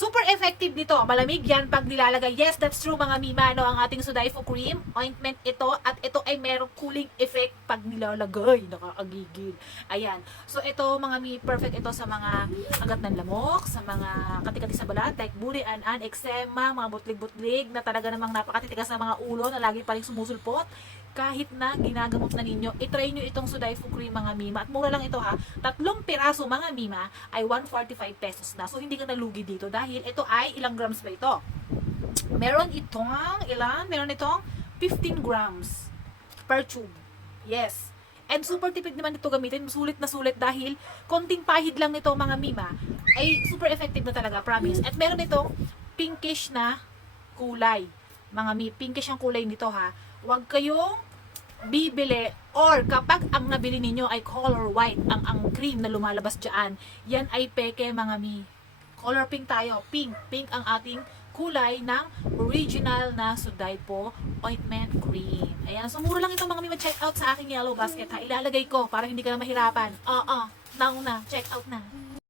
Super effective nito. Malamig yan pag nilalagay. Yes, that's true mga mima. No? Ang ating Sudaifu cream, ointment ito. At ito ay merong cooling effect pag nilalagay. Nakakagigil. Ayan. So ito mga mi, perfect ito sa mga agat ng lamok, sa mga katikati sa balat, like buri, an, eczema, mga butlig-butlig na talaga namang napakatitigas ng mga ulo na lagi pa rin sumusulpot. Kahit na ginagamot na ninyo, itry nyo itong Sudaifu cream mga mima. At mura lang ito ha. 3 piraso mga mima ay 145 pesos na. So hindi ka nalugi dito dahil ito ay ilang grams ba ito? Meron itong ilan? Meron itong 15 grams per tube. Yes. And super tipid naman ito gamitin. Sulit na sulit dahil konting pahid lang ito mga mima ay super effective na talaga, promise. At meron itong pinkish na kulay. Mga mi, pinkish ang kulay nito ha. Huwag kayong bibili or kapag ang nabili ninyo ay color white, ang cream na lumalabas dyan, yan ay peke mga mi. Color pink tayo. Pink. Pink ang ating kulay ng original na Sudaifu ointment cream. Ayan. So, mura lang ito mga mi. Check out sa aking yellow basket ha. Ilalagay ko para hindi ka na mahirapan. Now na. Check out na.